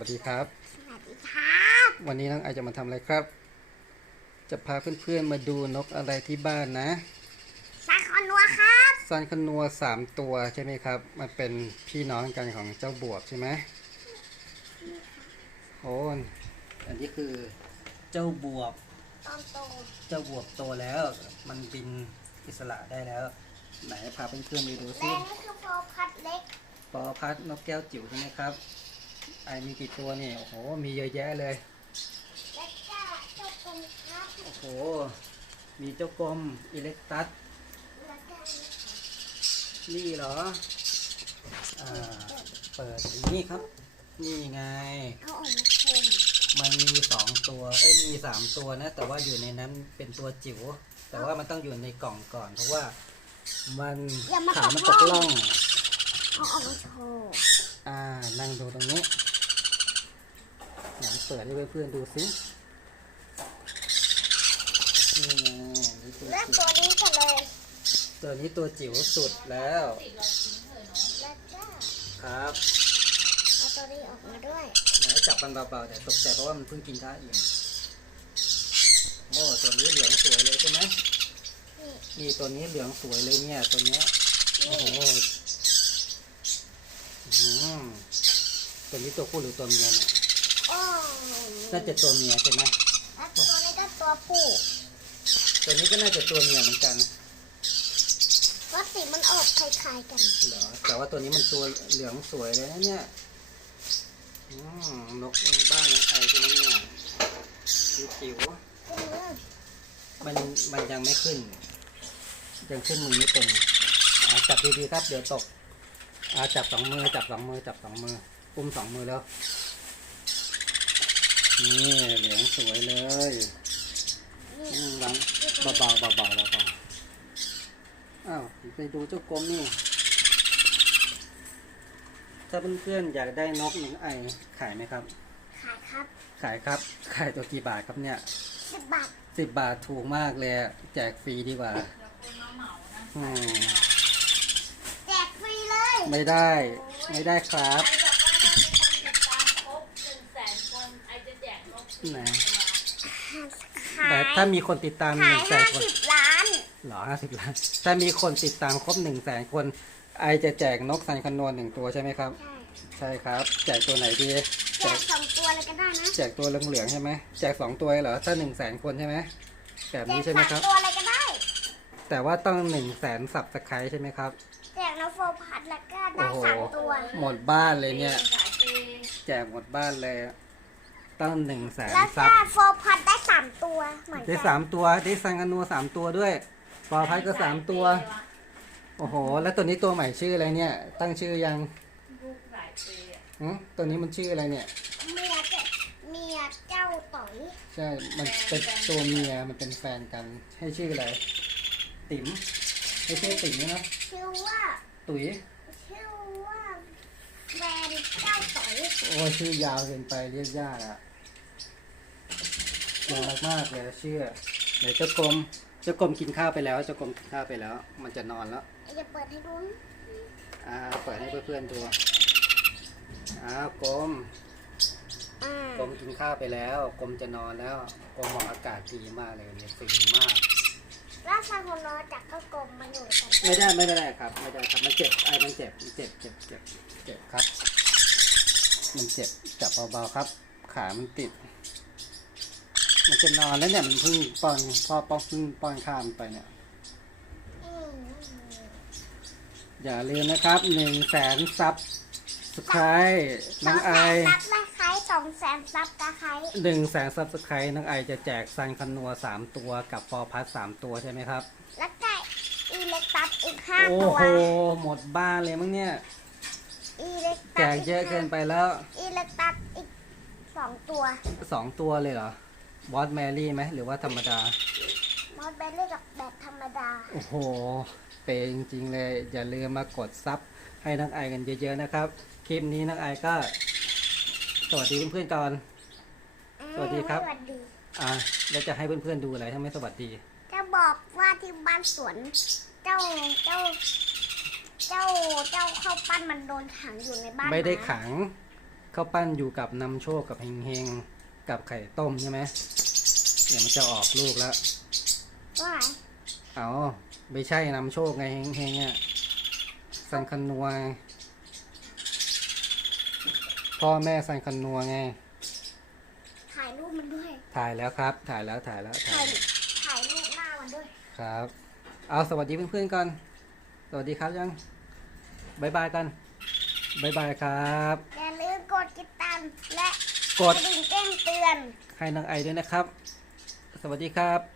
วัสดีครับ สวัสดีครับ วันนี้น้องไอจะมาทำอะไรครับ จะพาเพื่อนๆมาดูนกอะไรที่บ้านนะสาคอนนัวครับซันคนัวสามตัวใช่ไหมครับ มันเป็นพี่น้องกันของเจ้าบวบใช่ไหมโอ้นอันนี้คือเจ้าบวบตอนโตเจ้าบวบโตแล้ว มันบินอิสระได้แล้ว ไหนพาเพื่อนๆไปดูและซินี่คือโฟพัดเล็กปอพัดนกแก้วจิ๋วใช่ไหมครับ ไอมีกี่ตัวนี่โอ้โหมีเยอะแยะเลยและก็เจ้ากลมครับโอ้โหมีเจ้ากรมอิเล็กตัสแล้วก็นี่เหรออ่าเปิดอย่างนี้ครับ นี่ไง เอาออกมาโชว์มันมีสองตัวเอ้ยมีสามตัวนะ แต่ว่าอยู่ในนั้นเป็นตัวจิ๋วแต่ว่ามันต้องอยู่ในกล่องก่อน เพราะว่ามันขามันตกล่อง เอาออกมาโชว์อ่านั่งดูตรงนี้ ไหนเปิดให้เพื่อนๆดูสินี่ไงนี่ตัวเลือกจิ๋ตัววนี้กันเลยตัวนี้ตัวจิ๋วสุดแล้วแล้วก็ครับเอาตัวนี้ออกมาด้วยไหนจับมันเบาๆแต่ตกใจเพราะว่ามันเพิ่งกินข้าวอิ่มโอ้ตัวนี้เหลืองสวยเลยใช่ไหมนี่นี่ตัวนี้เหลืองสวยเลยเนี่ยตัวเนี้ยโอ้นี่โหอืมตัวนี้ตัวผู้หรือตัวเมียเนี่ยโอ้ น่าจะตัวเมียใช่ไหมแล้วตัวนี้ก็ตัวผู้ตัวนี้ก็น่าจะตัวเมียเหมือนกันว่าสีมันออกคล้ายๆกัน เหรอแต่ว่าตัวนี้มันตัวเหลืองสวยเลยนะเนี่ยอืมนกบ้านไอ้ใช่ไหมเนี่ยจิ๋วๆตัวนี้มันมันยังไม่ขึ้น ยังขึ้นมือไม่เป็นอาจับดีๆครับ เดี๋ยวตกอาจับสองมือจับสองมือจับสองมืออุ้มสองมือแล้ว นี่เหลืองสวยเลยนี่อืมวางเบาๆเบาๆเบาๆอ้าวไปดูเจ้ากรมนี่ ถ้าเพื่อนๆอยากได้นกหนึ่งไอขายไหมครับ ขายครับ ขายครับ ขายตัวกี่บาทครับเนี่ยสิบบาทสิบบาทถูกมากเลยอะแจกฟรีดีกว่าอืมแจกฟรีเลย ไม่ได้ ไม่ได้ครับ นกฟรีไหนขายแต่ถ้ามีคนติดตามหขานึ่ยงแสห้านคนสิบล้านหรอห้าสิบล้าน ถ้ามีคนติดตามครบหนึ่งแสนคน ไอจะแจกนกสันคำนวณหนึ่งตัวใช่ไหมครับใช่ใช่ครับ แจกตัวไหนดี แจกสองตัวเลยก็ได้นะ แจกตัวเหลืองๆใช่ไหมแจกสองตัวเหรอ ถ้าหนึ่งแสนคนใช่ไหมแบบแจนี้กใช่ไหมสามครับ ตัวเลยก็ได้ แต่ว่าต้องหนึ่งแสนสับสไครใช่ไหมครับ แจกน้ำโฟพัดแล้วก็ได้โอ้โหสามตัว หมดบ้านเลยเนี่ยขายฟรีแจกหมดบ้านเลย ต้องหนึ่งแสนแล้วซัก็บโฟพัดได้สามตัวเหมือนได้กัสามตัวได้สังกันัวสามตัวด้วยปอพัดก็สามตัว โอ้โห แล้วตัวนี้ตัวใหม่ชื่ออะไรเนี่ย ตั้งชื่อยังลูกหลายปีอะหึตัวนี้มันชื่ออะไรเนี่ย เมียเจเมียเจ้าต่อยใช่ มันเป็นตัวเมีย มันเป็นแฟนกัน ให้ชื่ออะไร ติ๋มให้ชื่อติ๋มนะชื่อว่า ตุ๋ย ชื่อว่าแฟนเจ้าต่อย โอ้ยชื่อยาวเกินไปเรียกยากอะยากมากเลยชื่อเดี๋ยวเจ้ากรมเจ้ากรมกินข้าวไปแล้วเจ้ากรมกินข้าวไปแล้ว มันจะนอนแล้วจะเปิดให้ดูอ่าเปิดให้เพื่อนๆดูอ้าวกรมอ่ากรมกินข้าวไปแล้วกรมจะนอนแล้วกรมบอกอากาศดีมากเลยเนี่ยฟินมากแล้วซาโฮโนจากก็กลมมาอยู่กันไม่ได้ไม่ได้ครับไม่ได้ครับมันเจ็บไอ้มันเจ็บมันเจ็บเจ็บเจ็บเจ็บครับ มันเจ็บจับเบาๆครับ ขามันติด มันจะนอนแล้วเนี่ยมันเพิ่งป้อนพ่อป้อนเพิ่งป้อนข้ามนไปเนี่ยอืมอย่าลืมนะครับหนึ่งแสนซับสไครน้องไอสองแสนซับตะไคร้สองแสนซับตะไคร้หนึ่งแสนซับสไครน้องไอจะแจกซันคันนัวสามตัวกับฟอร์พัสสามตัวใช่ไหมครับ แล้วก็อีเล็กตัสอีกห้าโอ้ตัวโห หมดบ้านเลยมั้งเนี่ย อีเล็กแจตัสกเยอะเกินไปแล้วอีเล็กตัสอีกสองตัวสองตัวเลยเหรอบอสแมรี่ไหมหรือว่าธรรมดามอสเบลลี่กับแบบธรรมดา โอ้โห เปย์จริง ๆ เลย อย่าลืมมากดซับให้นักไอกันเยอะๆนะครับ คลิปนี้นักไอก็ สวัสดีเพื่อนๆก่อน สวัสดีครับ สวัสดี อะแล้วจะให้เพื่อนๆดูอะไรถ้าไม่สวัสดี จะบอกว่าที่บ้านสวน เจ้าเจ้า เจ้าเจ้าข้าวปั้นมันโดนขังอยู่ในบ้านไม่ได้หาขังข้าวปั้นอยู่กับนำโชคกับเฮงเฮงๆกับไข่ต้มใช่ไหมเดี๋ยวมันจะออกลูกแล้วว่าเอาไม่ใช่นำโชคไงเฮงเฮงๆอะสันคันนัวไงพ่อแม่สันคันนัวไง ถ่ายรูปมันด้วย ถ่ายแล้วครับ ถ่ายแล้วถ่ายแล้วถ่าถ่ายยถ่ายรูปหน้ามันด้วย ครับ เอาสวัสดีเพื่อนๆก่อน สวัสดีครับยัง บายบายกันบายบายครับ อย่าลืมกดติดตามและกกดระดิ่งแจ้งเตือน ให้นางไอด้วยนะครับ สวัสดีครับ